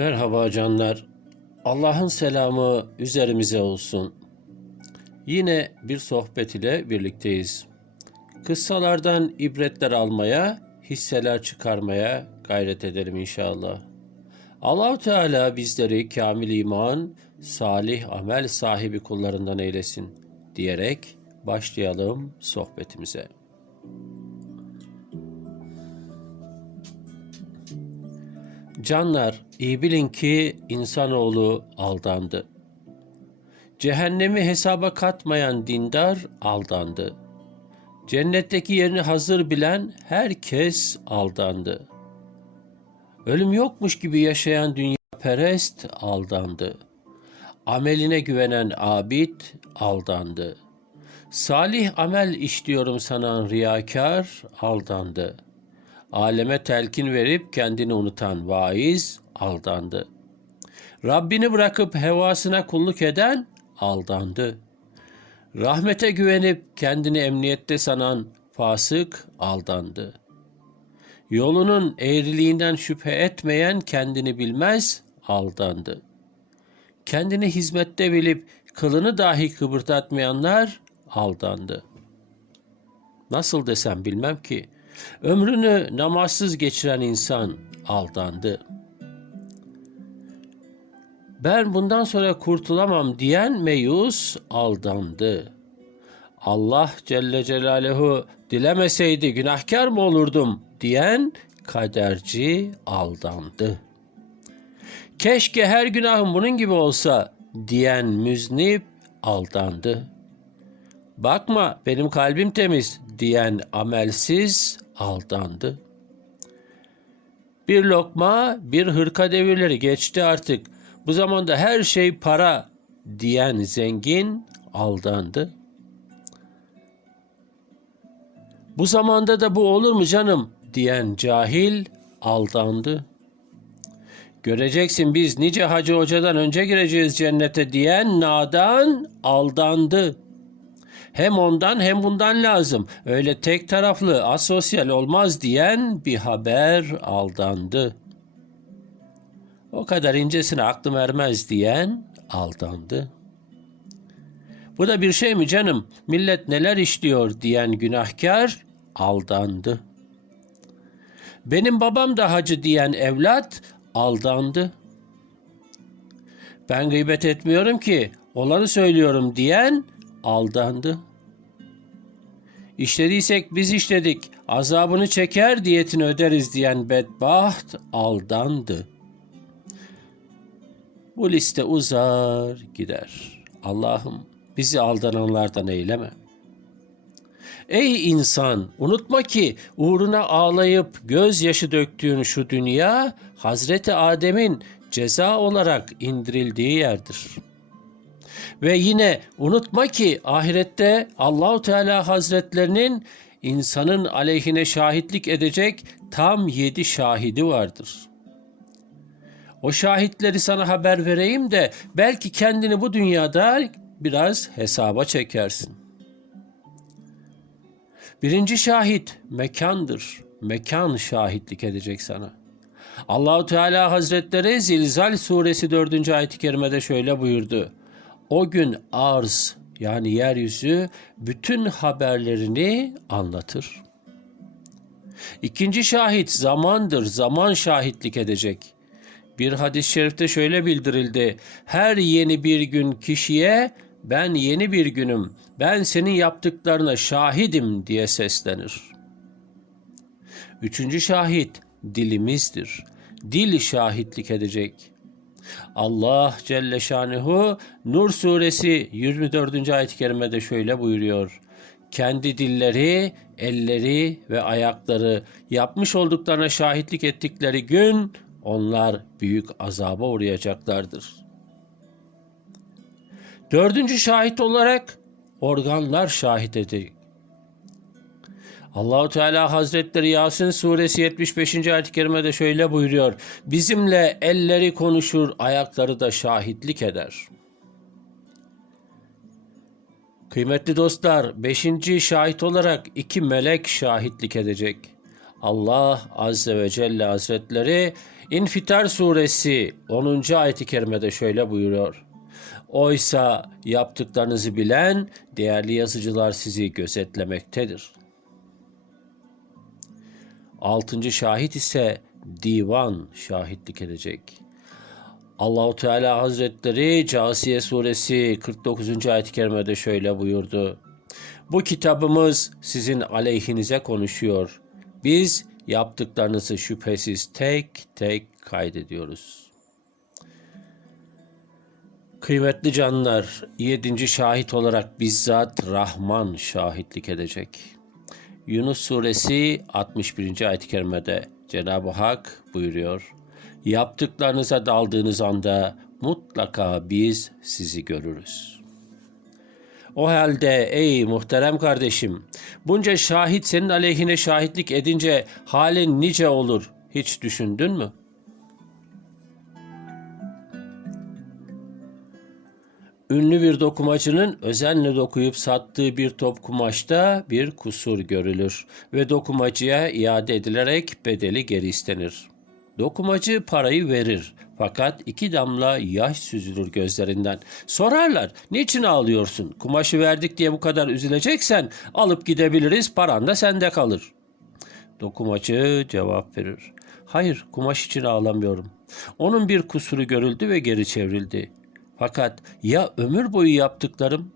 Merhaba canlar. Allah'ın selamı üzerimize olsun. Yine bir sohbet ile birlikteyiz. Kıssalardan ibretler almaya, hisseler çıkarmaya gayret edelim inşallah. Allahu Teala bizleri kamil iman, salih amel sahibi kullarından eylesin diyerek başlayalım sohbetimize. Canlar, iyi bilin ki insanoğlu aldandı. Cehennemi hesaba katmayan dindar aldandı. Cennetteki yerini hazır bilen herkes aldandı. Ölüm yokmuş gibi yaşayan dünya perest aldandı. Ameline güvenen abid aldandı. Salih amel işliyorum sanan riyakar aldandı.'' Aleme telkin verip kendini unutan vaiz aldandı. Rabbini bırakıp hevasına kulluk eden aldandı. Rahmete güvenip kendini emniyette sanan fasık aldandı. Yolunun eğriliğinden şüphe etmeyen kendini bilmez aldandı. Kendini hizmette bilip kılını dahi kıpırdatmayanlar aldandı. Nasıl desem bilmem ki.'' Ömrünü namazsız geçiren insan aldandı. Ben bundan sonra kurtulamam diyen meyus aldandı. Allah Celle Celaluhu dilemeseydi günahkar mı olurdum diyen kaderci aldandı. Keşke her günahım bunun gibi olsa diyen müznip aldandı. Bakma benim kalbim temiz diyen amelsiz aldandı. Bir lokma, bir hırka devirleri geçti artık. Bu zamanda her şey para diyen zengin aldandı. Bu zamanda da bu olur mu canım diyen cahil aldandı. Göreceksin biz nice hacı hocadan önce gireceğiz cennete diyen nadan aldandı.'' Hem ondan hem bundan lazım. Öyle tek taraflı asosyal olmaz diyen bir haber aldandı. O kadar incesine aklım ermez diyen aldandı. Bu da bir şey mi canım? Millet neler işliyor diyen günahkar aldandı. Benim babam da hacı diyen evlat aldandı. Ben gıybet etmiyorum ki, olanı söylüyorum diyen aldandı. İşlediysek biz işledik, azabını çeker diyetini öderiz diyen bedbaht aldandı. Bu liste uzar gider. Allah'ım bizi aldananlardan eyleme. Ey insan unutma ki uğruna ağlayıp gözyaşı döktüğün şu dünya Hazreti Adem'in ceza olarak indirildiği yerdir.'' Ve yine unutma ki ahirette Allahu Teala Hazretlerinin insanın aleyhine şahitlik edecek tam yedi şahidi vardır. O şahitleri sana haber vereyim de belki kendini bu dünyada biraz hesaba çekersin. Birinci şahit mekandır. Mekan şahitlik edecek sana. Allahu Teala Hazretleri Zilzal suresi 4. ayet-i kerimede şöyle buyurdu. O gün arz yani yeryüzü bütün haberlerini anlatır. İkinci şahit zamandır, zaman şahitlik edecek. Bir hadis-i şerifte şöyle bildirildi. Her yeni bir gün kişiye ben yeni bir günüm, ben senin yaptıklarına şahidim diye seslenir. Üçüncü şahit dilimizdir. Dil şahitlik edecek. Allah Celle Şanuhu Nur suresi 24. ayet-i kerimede şöyle buyuruyor. Kendi dilleri, elleri ve ayakları yapmış olduklarına şahitlik ettikleri gün onlar büyük azaba uğrayacaklardır. Dördüncü şahit olarak organlar şahit edecek. Allahu Teala Hazretleri Yasin suresi 75. ayet-i kerimede şöyle buyuruyor. Bizimle elleri konuşur, ayakları da şahitlik eder. Kıymetli dostlar, beşinci şahit olarak iki melek şahitlik edecek. Allah Azze ve Celle Hazretleri İnfitar suresi 10. ayet-i kerimede şöyle buyuruyor. Oysa yaptıklarınızı bilen değerli yazıcılar sizi gözetlemektedir. Altıncı şahit ise divan şahitlik edecek. Allahu Teala Hazretleri Casiye suresi 49. ayet-i kerimede şöyle buyurdu. Bu kitabımız sizin aleyhinize konuşuyor. Biz yaptıklarınızı şüphesiz tek tek kaydediyoruz. Kıymetli canlar, yedinci şahit olarak bizzat Rahman şahitlik edecek. Yunus suresi 61. ayet-i kerimede Cenab-ı Hak buyuruyor. Yaptıklarınıza daldığınız anda mutlaka biz sizi görürüz. O halde ey muhterem kardeşim, bunca şahit senin aleyhine şahitlik edince halin nice olur hiç düşündün mü? Ünlü bir dokumacının özenle dokuyup sattığı bir top kumaşta bir kusur görülür ve dokumacıya iade edilerek bedeli geri istenir. Dokumacı parayı verir fakat iki damla yaş süzülür gözlerinden. Sorarlar, niçin ağlıyorsun? Kumaşı verdik diye bu kadar üzüleceksen alıp gidebiliriz, paran da sende kalır. Dokumacı cevap verir. Hayır, kumaş için ağlamıyorum. Onun bir kusuru görüldü ve geri çevrildi. Fakat ya ömür boyu yaptıklarım?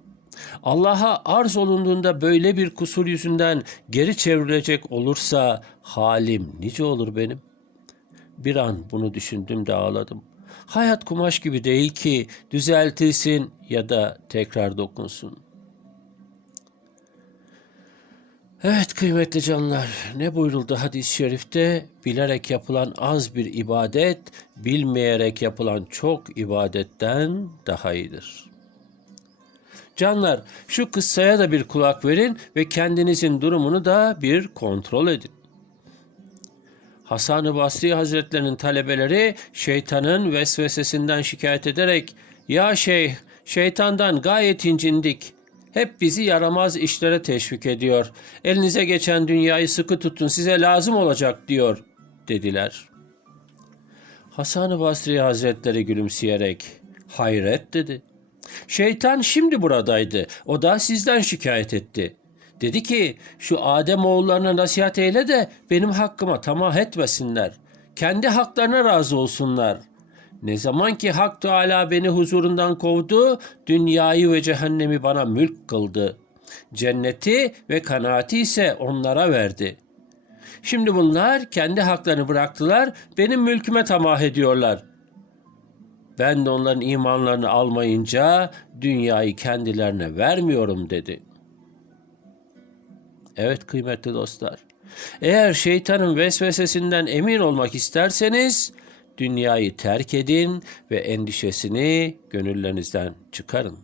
Allah'a arz olunduğunda böyle bir kusur yüzünden geri çevrilecek olursa halim nice olur benim? Bir an bunu düşündüm de ağladım. Hayat kumaş gibi değil ki düzeltilsin ya da tekrar dokunsun. Evet kıymetli canlar, ne buyuruldu hadis-i şerifte? Bilerek yapılan az bir ibadet, bilmeyerek yapılan çok ibadetten daha iyidir. Canlar, şu kıssaya da bir kulak verin ve kendinizin durumunu da bir kontrol edin. Hasan-ı Basri Hazretlerinin talebeleri şeytanın vesvesesinden şikayet ederek ''Ya şeyh, şeytandan gayet incindik. Hep bizi yaramaz işlere teşvik ediyor. Elinize geçen dünyayı sıkı tutun size lazım olacak diyor.'' dediler. Hasan-ı Basri Hazretleri gülümseyerek ''Hayret'' dedi. Şeytan şimdi buradaydı. O da sizden şikayet etti. Dedi ki şu Adem oğullarına nasihat eyle de benim hakkıma tamah etmesinler. Kendi haklarına razı olsunlar. Ne zaman ki Hak Teala beni huzurundan kovdu, dünyayı ve cehennemi bana mülk kıldı. Cenneti ve kanaati ise onlara verdi. Şimdi bunlar kendi haklarını bıraktılar, benim mülküme tamah ediyorlar. Ben de onların imanlarını almayınca dünyayı kendilerine vermiyorum dedi.'' Evet kıymetli dostlar. Eğer şeytanın vesvesesinden emin olmak isterseniz dünyayı terk edin ve endişesini gönüllerinizden çıkarın.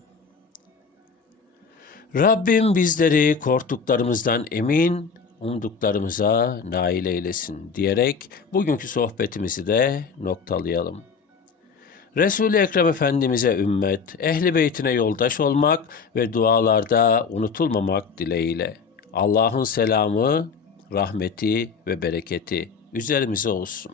Rabbim bizleri korktuklarımızdan emin, umduklarımıza nail eylesin diyerek bugünkü sohbetimizi de noktalayalım. Resul-i Ekrem Efendimiz'e ümmet, ehli beytine yoldaş olmak ve dualarda unutulmamak dileğiyle. Allah'ın selamı, rahmeti ve bereketi üzerimize olsun.